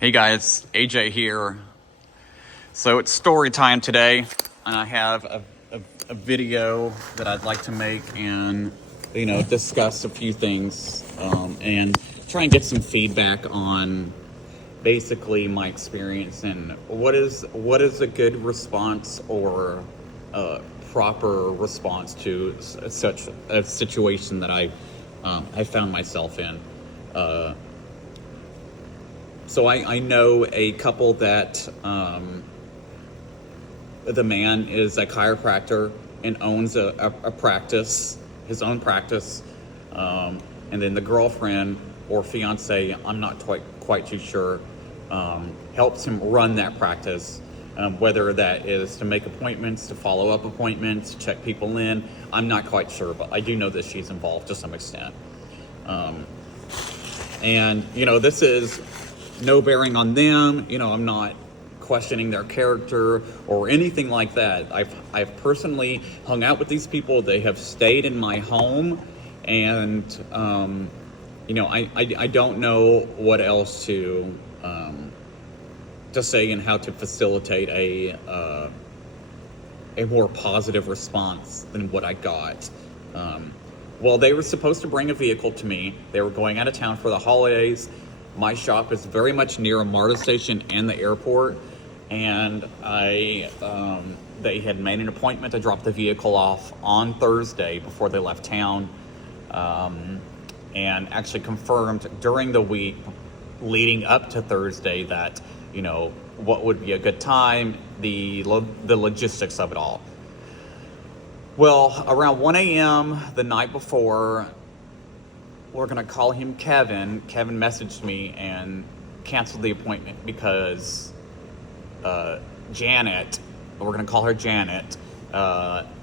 Hey guys, AJ here. So it's story time today, and I have a video that I'd like to make and discuss a few things and try and get some feedback on basically my experience and what is a good response or a proper response to such a situation that I found myself in. So I know a couple that the man is a chiropractor and owns a practice, his own practice, and then the girlfriend or fiance, I'm not quite too sure, helps him run that practice, whether that is to make appointments, to follow up appointments, check people in. I'm not quite sure, but I do know that she's involved to some extent. And this is no bearing on them. I'm not questioning their character or anything like that. I've personally hung out with these people. They have stayed in my home, and I don't know what else to say and how to facilitate a more positive response than what I got. Well, they were supposed to bring a vehicle to me. They were going out of town for the holidays. My shop is very much near a MARTA station and the airport, and they had made an appointment to drop the vehicle off on Thursday before they left town, and actually confirmed during the week leading up to Thursday that what would be a good time, the logistics of it all. Well, around 1 a.m. the night before, we're going to call him Kevin. Kevin messaged me and canceled the appointment because Janet, we're going to call her Janet,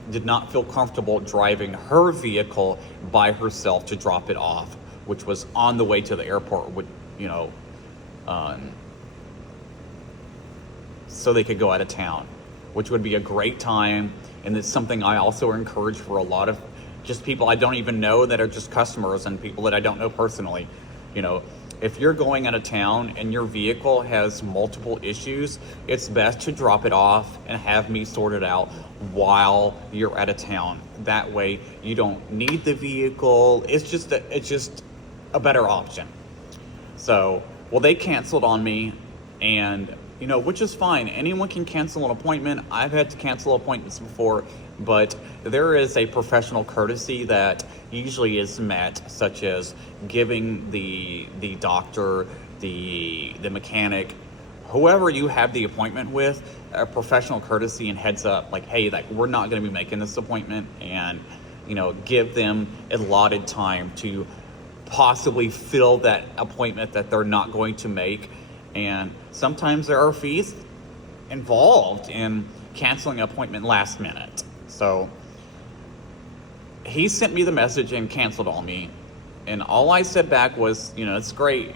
did not feel comfortable driving her vehicle by herself to drop it off, which was on the way to the airport, so they could go out of town, which would be a great time. And it's something I also encourage for a lot of just people I don't even know that are just customers and people that I don't know personally. If you're going out of town and your vehicle has multiple issues, it's best to drop it off and have me sort it out while you're out of town. That way you don't need the vehicle. It's just a better option. So, well, they canceled on me, and which is fine. Anyone can cancel an appointment. I've had to cancel appointments before, but there is a professional courtesy that usually is met, such as giving the doctor, the mechanic, whoever you have the appointment with, a professional courtesy and heads up, like, hey, we're not going to be making this appointment, and give them allotted time to possibly fill that appointment that they're not going to make. And sometimes there are fees involved in canceling an appointment last minute. So he sent me the message and canceled on me. And all I said back was, it's great.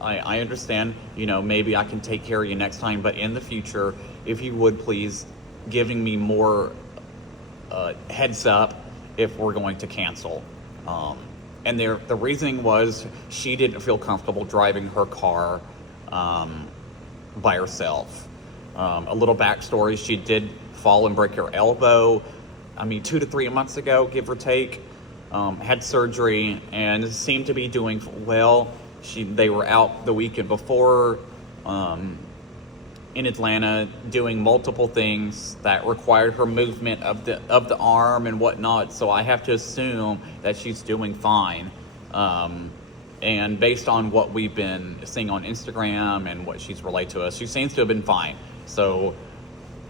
I understand, maybe I can take care of you next time. But in the future, if you would please giving me more heads up if we're going to cancel. And the reasoning was she didn't feel comfortable driving her car by herself. A little backstory: she did fall and break her elbow 2 to 3 months ago, give or take. Had surgery and seemed to be doing well. They were out the weekend before in Atlanta doing multiple things that required her movement of the arm and whatnot, so I have to assume that she's doing fine. And based on what we've been seeing on Instagram and what she's relayed to us, she seems to have been fine. So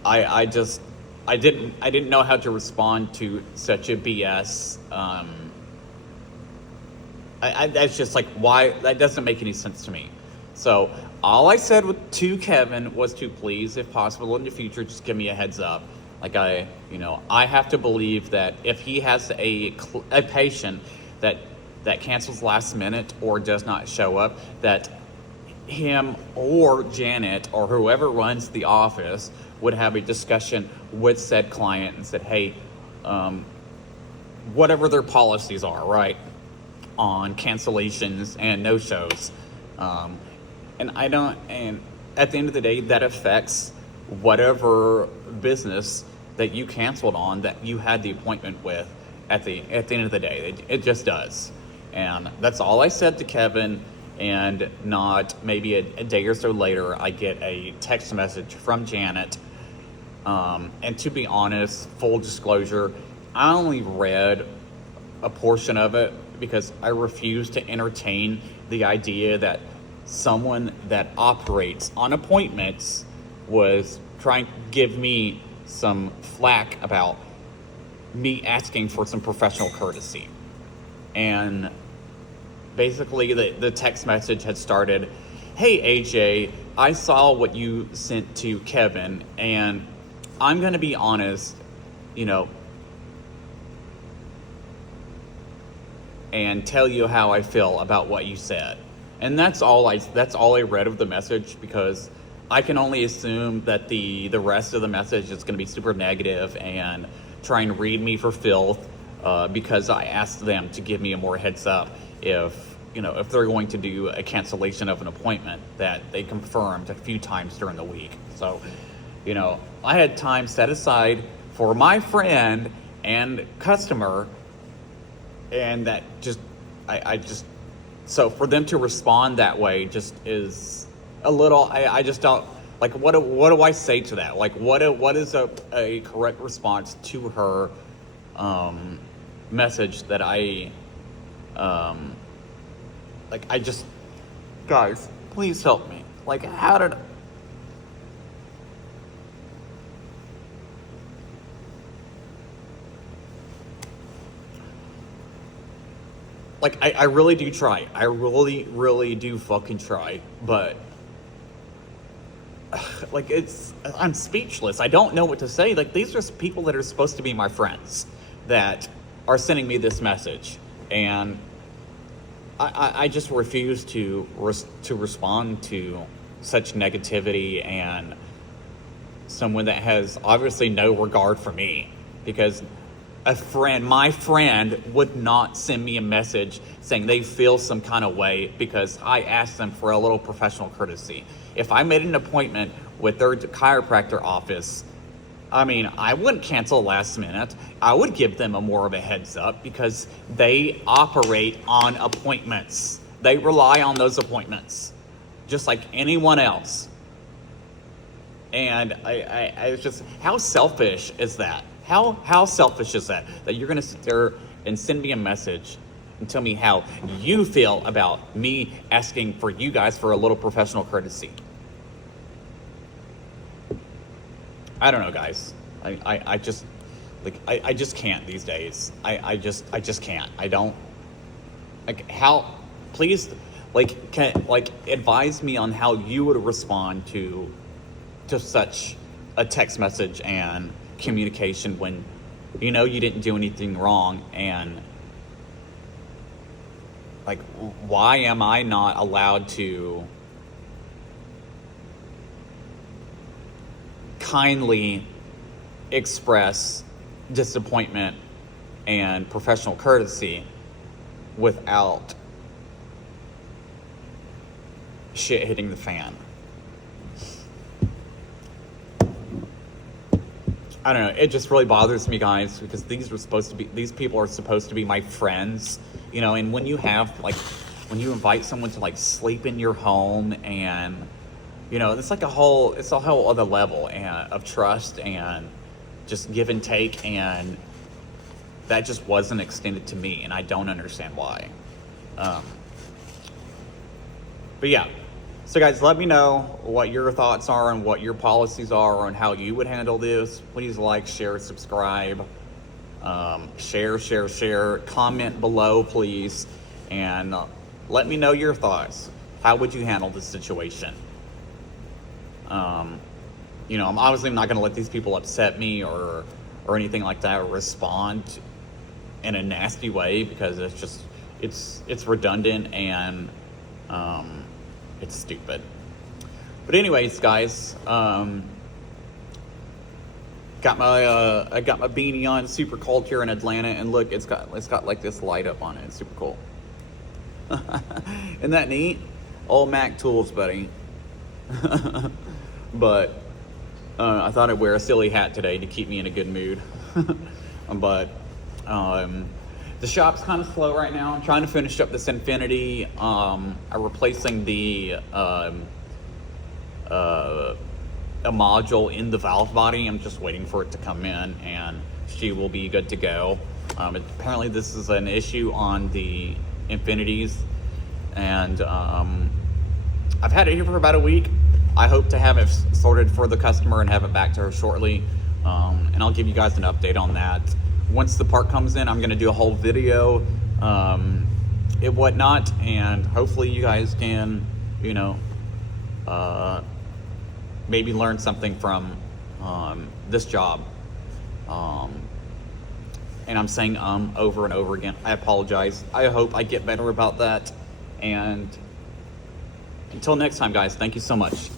I didn't know how to respond to such a BS. That's just like, why? That doesn't make any sense to me. So all I said to Kevin was to please, if possible in the future, just give me a heads up. Like I have to believe that if he has a patient that cancels last minute or does not show up, that him or Janet or whoever runs the office would have a discussion with said client and said, hey, whatever their policies are, right, on cancellations and no-shows, And at the end of the day, that affects whatever business that you canceled on that you had the appointment with at the end of the day. It just does. And that's all I said to Kevin. And not maybe a day or so later, I get a text message from Janet. And to be honest, full disclosure, I only read a portion of it because I refuse to entertain the idea that someone that operates on appointments was trying to give me some flack about me asking for some professional courtesy. And basically the text message had started, "Hey AJ, I saw what you sent to Kevin, and I'm going to be honest, and tell you how I feel about what you said." And that's all I read of the message, because I can only assume that the rest of the message is going to be super negative and trying to read me for filth, because I asked them to give me a more heads up if they're going to do a cancellation of an appointment that they confirmed a few times during the week. So, I had time set aside for my friend and customer, and that just, so for them to respond that way just is a little, I just don't, like, what do I say to that? Like, what is a correct response to her message that guys, please help me. Like, how did... Like, I really do try. I really, really do fucking try. But, like, I'm speechless. I don't know what to say. Like, these are people that are supposed to be my friends that are sending me this message. And I just refuse to respond to such negativity and someone that has obviously no regard for me, because my friend would not send me a message saying they feel some kind of way because I asked them for a little professional courtesy. If I made an appointment with their chiropractor office, I wouldn't cancel last minute. I would give them more of a heads up, because they operate on appointments. They rely on those appointments, just like anyone else. And I was just, how selfish is that? How selfish is that? That you're going to sit there and send me a message and tell me how you feel about me asking for you guys for a little professional courtesy. I don't know, guys. I just can't these days. I just can't. I don't, like, how, please, advise me on how you would respond to such a text message and communication when you didn't do anything wrong. And like, why am I not allowed to kindly express disappointment and professional courtesy without shit hitting the fan? I don't know. It just really bothers me, guys, because these people are supposed to be my friends, and when you invite someone to sleep in your home, and it's a whole other level of trust and just give and take, and that just wasn't extended to me, and I don't understand why. But yeah. So guys, let me know what your thoughts are and what your policies are on how you would handle this. Please like, share, subscribe, share, comment below, please. And let me know your thoughts. How would you handle this situation? I'm obviously not going to let these people upset me or anything like that, or respond in a nasty way, because it's redundant and it's stupid. But anyways, guys, I got my beanie on. Super cold here in Atlanta, and look, it's got like this light up on it. It's super cool. Isn't that neat? Old Mac tools, buddy. But I thought I'd wear a silly hat today to keep me in a good mood. But the shop's kind of slow right now. I'm trying to finish up this Infinity. I'm replacing the a module in the valve body. I'm just waiting for it to come in, and she will be good to go. Apparently this is an issue on the Infinities, and I've had it here for about a week. I hope to have it sorted for the customer and have it back to her shortly, and I'll give you guys an update on that. Once the part comes in, I'm going to do a whole video and whatnot, and hopefully you guys can, you know, maybe learn something from this job. And I'm saying over and over again. I apologize. I hope I get better about that. And until next time, guys, thank you so much.